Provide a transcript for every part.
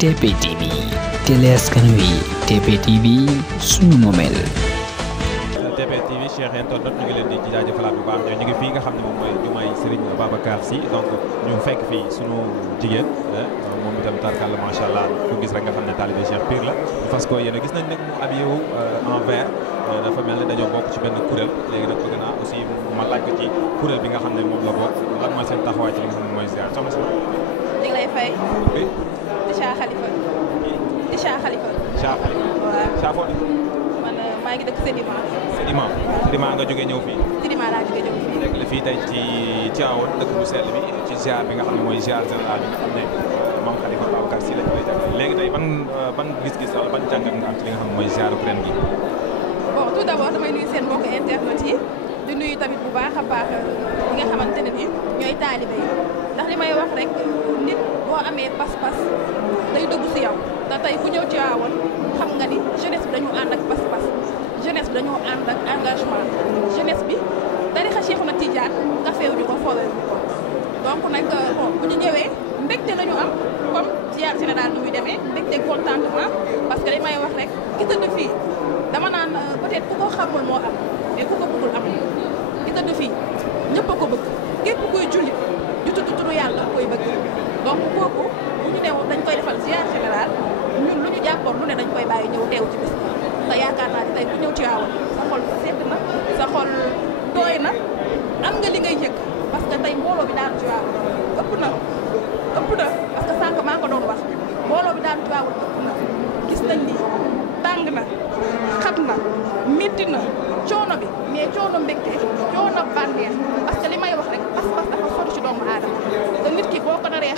TP TV télé askan wi TP TV suñu moomeel. TP TV Cheikh Internet ñu ngi leen di jaajëfalaat bu baax ñu ngi fii nga xam ne moom mooy jumaay Serigne Babacar Sy donc ñu fekk fii suñu jigéen moom itam tarkalla macha allah ku gis rek nga xam ne taalibe Cheikh Pire la parce que yéen gis nañ nag mu habillé wu en vert dafa mel ne dañoo bokk ci benn kuréel léegi nag bëgg naa aussi ma laaj ko ci kuréel bi nga xam ne moom la bokk lan mooy seen taxawaay ci li nga xam ne mooy ziar soxna si. ñu ngi lay fay. di Cha Khalifa. di Cha Khalifa. Cha Khalifa. waaw Cha foo man maa ngi dëkk Sédima. Sédima nga jógee ñëw fii. Sédima laa jógee ñëw fii. léegi la fii tey ci Tivaouane dëkk bu sell bi ci ziar bi nga xam ne mooy ziar général bi nga xam ne moom Khalifa Babacar Sy lañ koy jagleel léegi tey ban gis-gis wala ban jàngat nga am ci li nga xam ne mooy ziaru ren gi. bon tout d'abord damay nuyu seen mbokk internet yi di nuyu tamit bu baax a baax ñi nga xamante ne ni ñooy taalibe yi ndax li may wax rek nit boo amee pas-pas day dugg si yow te tey ku ñëw Tivaouane xam nga ni jeunesse bi dañu ànd ak pas-pas jeunesse bi dañoo ànd ak engagement jeunesse bi tarixa Cheikhouna Tidiane kafeewuñu ko foowewuñu ko donc nag bon bu ñu ñëwee mbégte la ñu am comme ziar général nu muy demee mbégte contentement parce que li may wax rek ki tëdd fii dama naan peut-être ku ko xamul moo am mais ku ko bëggul am ki tëdd fii ñëpp a ko bëgg képp kuy julli di tudd turu yàlla koy bëgg donc kooku bu ñu newoon dañ koy defal ziar général ñun lu ñu jàppoon lu ne dañ koy bàyyi ñëw teew ci bis te yaakaar naa ni tey ku ñëw ci Tivaouane sa xol sedd na sa xol tooy na am nga li ngay yëg parce que tey mbooloo bi daanu Tivaouane ëpp na parce que sànq maa ko doon wax mbooloo bi daanu Tivaouane ëpp na gis nañ ni tàng na xat na métti na coono bi mais coono mbégte coono bànneex parce que li may wax rek pas-pas dafa sori ci doomu aadama te nit ki boo ko naree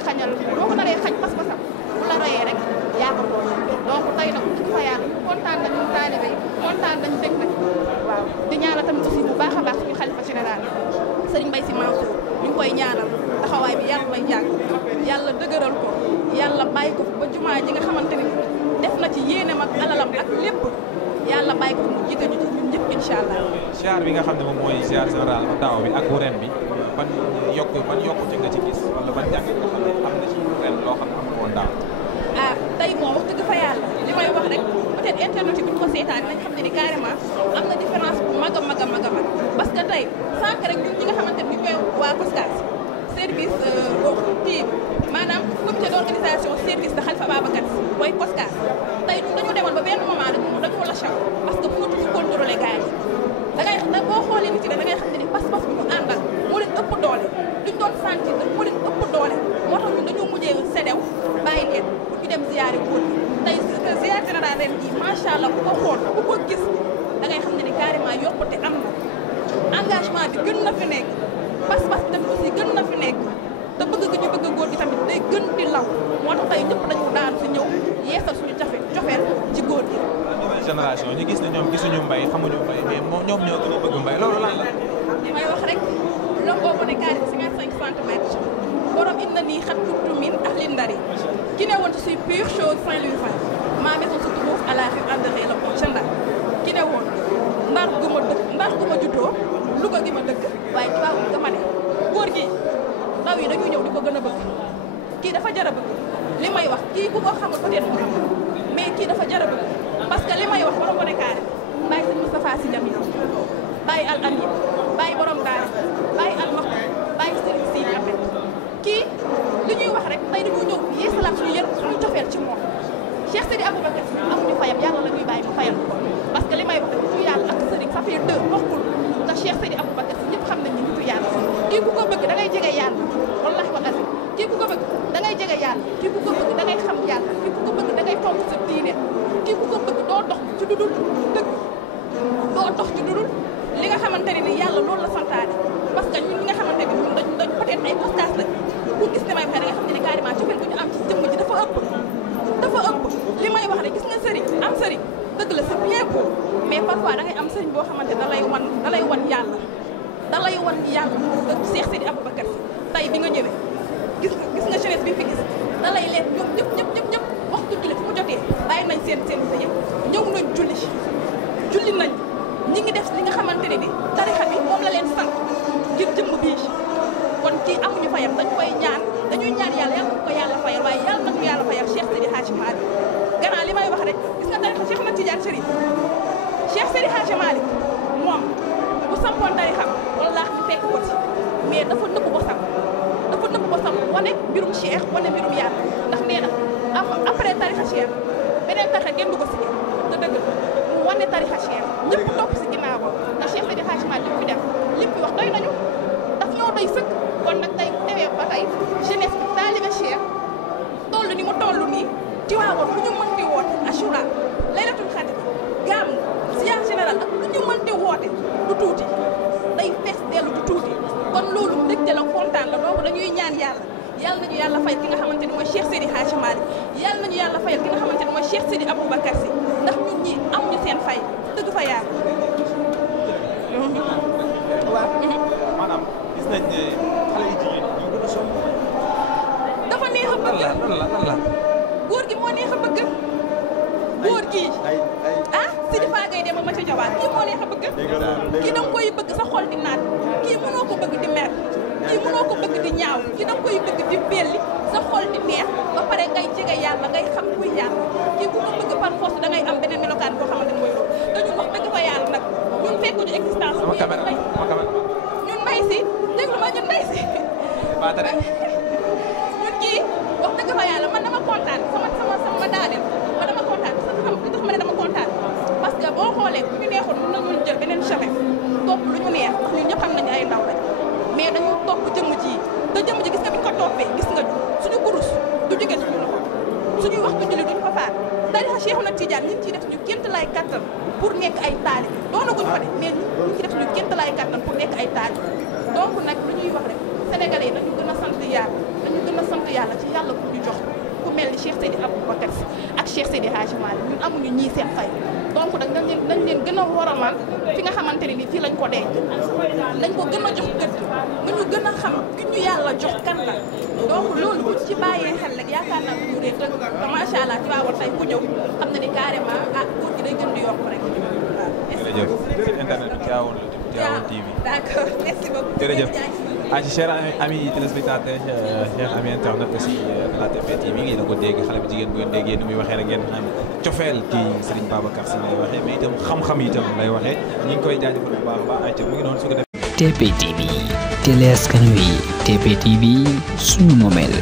xañ pas-pasam bu la rayee rek yaa ko doon donc tey nag dëgg fa yàlla kontaan nañu taalibe yi kontaan nañu dégg nag waaw di ñaanal tamit aussi bu baax a baax suñu xalifa général Serigne Mbaye Sy Mansour ñu ngi koy ñaanal taxawaay bi yàlla may jàng yàlla dëgëral ko yàlla bàyyi ko ba jumaa ji nga xamante ni def na ci yéenem ak alalam ak lépp yàlla bàyyi ko mu jiite ñu ci ñun ñëpp incha allah. ziar bi nga xam ne moom mooy ziar général daaw bi ak bu ren bi ban yokku ci nga ci gis wala ban jàngat nga xam ne am na ci ren loo xam ne amul woon daaw. ah tey moom wax dëgg fa yàlla li may wax rek peut-être internet yi bu ñu ko seetaan nañ xam ne ni carrément am na différence bu mag a mag a mag a mag parce que tey sànq rek ñun ñi nga xamante ni ñooy waa COSCAS service kii maanaam comité d'organisation service de Khalifa Babacar Sy mooy COSCAS tey ñun dañoo demoon ba benn moment dañoo la chaw parce que mënatuñu contrôler gars yi da boo xoolee nit yi da ngay xam ne ni pas-pas bu ñu àndal moo leen ëpp doole duñ doon sentir moo leen ëpp doole moo tax ñun dañoo mujjee sédew bàyyi leen pour ñu dem ziyaare góor tey ziyaar général ren jii macha allah ku ko xool ku ko gis da ngay xam ne ni carrément yokkute am na engagement bi gën na fi nekk pas-pas bi tamit aussi gën na fi nekk te bëgg gi ñu bëgg góor gi tamit day gën di law moo tax tey ñëpp dañu daan fi ñëw yeesal suñu cofeel ci góor gi. nouvelle génération ñu gis ne ñoom gisuñu mbay xamuñu mbay mais ñoom ñoo gën a bëgg mbay loolu lan la. li may wax rek l'homme boo ko ne carré 55 centimètres borom indi na nii xat tuuti min ak li ndari ki ne woon ci pure chose Saint-Louis ma maison se trouve à la rue André Le Pont ca Ndar ki ne woon ndar gu ma juddoo Louga gi ma dëkk waaye Tivaouane ga ma ne góor gi ndaw yi dañuy ñëw di ko gën a bëgg kii dafa jar a bëgg li may wax kii ku ko xamul peut-être mu xam mais kii dafa jar a bëgg parce que li may wax borom ko ne carré bàyyi sëñ Moustapha Sy Jamil bàyyi al amin bàyyi borom daara bàyyi al maxtu bàyyi Serigne Sidi Ahmed kii li ñuy wax rek tey dañoo ñëw yeesalaat suñu yër suñu cofeel ci moom Cheikh Sidi Aboubacar Sy amuñu fayam yàlla la ñuy bàyyi mu fayal ko parce que li may wax rek nitu yàlla ak Serigne ça fait deux bokkul te Cheikh Sidi Aboubacar Sy ñëpp xam nañ ni nitu yàlla kii ku ko bëgg da ngay jege yàlla wallahi wa azim kii ku ko bëgg da ngay jege yàlla kii ku ko bëgg da ngay xam yàlla kii ku ko bëgg da ngay fonk sa diine kii ku ko bëgg doo dox ci dudul dëgg doo dox ci dudul li nga xamante ne ni yàlla loolu la santaane parce que ñun ñi nga xamante ni ñun dañ peut-être ay COSCAS lañ ku gis ne may waxee da nga xam ne ni carrément cofeel bu ñu am ci jëmm ji dafa ëpp li may wax rek gis nga sëriñ am sëriñ dëgg la c'est bien beau mais parfois da ngay am sëriñ boo xamante da lay wan yàlla da Cheikh Sidi Aboubacar Sy tey bi nga ñëwee gis nga jeunesse bi fi gis da lay leen ñëpp waxtu julli fu mu jotee bàyyi nañ seen sëye ñëw nañ julli nañ ñi ngi def li nga xamante ne ni tarixa bi moom la leen sant ngir jëmm bii kon kii amuñu fayam dañuy ñaan yàlla ko yàlla fayal waaye yàlla nañu yàlla fayal Cheikh Sidi Hadji Hadji Malick moom bu sampoon day xam wallaahi ñu fekk ko ci mais dafa nëbb bosam wane mbirum Cheikh wane mbirum yàlla ndax nee na après tarixa Cheikh beneen tarixa kenn du ko signé te dëgg mu wane tarixa Cheikh ñëpp topp si ginnaaw ko ndax Cheikh Seydi Hadji Malick li mu fi def li mu fi wax doy nañu daf ñoo doy sëkk kon nag tey tewee ba tey jeunesse bi taalibe Cheikh toll ni mu toll nii Tiwaawan lu ñu mënti woote Ashura Laylatul Qadr Gàmmu ziar général ak lu ñu mënti woote du tuuti day fees dellu du tuuti kon loolu mbégte la kontaan la donc dañuy ñaan yàlla nañu yàlla fayal ki nga xamante ni mooy Cheikh Seydi Hadji Malick yàlla nañu yàlla fayal ki nga xamante ni mooy Cheikh Seydi Aboubacar Sy ndax ñun ñi amuñu seen fay dëgg fa yàlla. waaw. maanaam gis nañ ne xale yu jigéen ñoo gën a sonn. dafa neex a bëgg. lan la. góor gi moo neex a bëgg. góor gi Sidi Fa ngay dem ma ca jawaat kii moo neex a bëgg. kii da nga koy bëgg sa xol di naat kii mënoo ko bëgg di mer kii mënoo ko bëgg di ñaaw kii da nga koy bëgg di belli sa xol di neex ba pare ngay jege yàlla ngay xam kuy yàlla kii bu ko bëgg par force da ngay am beneen melokaan boo xamante ne mooy loolu te ñun wax dëgg fa yàlla nag ñun fekkuñu existence bi ñun may si déglu ma ñun may si ñun kii wax dëgg fa yàlla man dama kontaan sama daaneel man dama kontaan parce que xam li tax ma ne dama kontaan parce que boo xoolee bu ñu neexoon mën nañu jël beneen chemin topp lu ñu neex ndax ñun ñëpp xam nañu ay ndaw lañ mais dañu topp jëmm ji te jëmm ji gis nga bi ñu ko toppee gis nga suñu kurus du jóge suñu loxo suñuy waxtu julli duñu ko faat tarixa Cheikhouna Tidiane ñu ngi ciy def suñu kémt lay kattan pour nekk ay taalibe doonaguñ ko de mais ñu ngi ciy def suñu kémt lay kattan pour nekk ay taalibe donc nag lu ñuy wax rek sénégalais yi nañu gën a sant yàlla ci yàlla ku ñu jox ku mel ni Cheikh Seydi Aboubacar Sy ak Cheikh Seydi Hadji Malick ñun amuñu ñii seen fay donc nag dañ leen gën a waramal fi nga xamante ne ni fii lañ ko denc lañ ko gën a jox gëdd nga ñu gën a xam ki ñu yàlla jox kan la donc loolu bu ci bàyyee xel rek yaakaar naa ñu réer te macha allah ci waawal tey ku ñëw xam na ni carrément góor gi day gën di yokk rek waaw. jërëjëf site internet bi Tivaouane TV. d'accord merci beaucoup. jërëjëf ci chers amis téléspectateurs chers amis internautes aussi de la TP TV ngi na ko dégg xale bu jigéen bu ngeen déggee ni muy waxee rek ngeen xam cofeel kii Serigne Babacar Sy lay waxee mais itam xam-xam itam lay waxee ñu ngi koy jaajëfal bu baax a baax ay ca mu ngi noonu su ko def TP TV télé askan wi TP TV suñu moomeel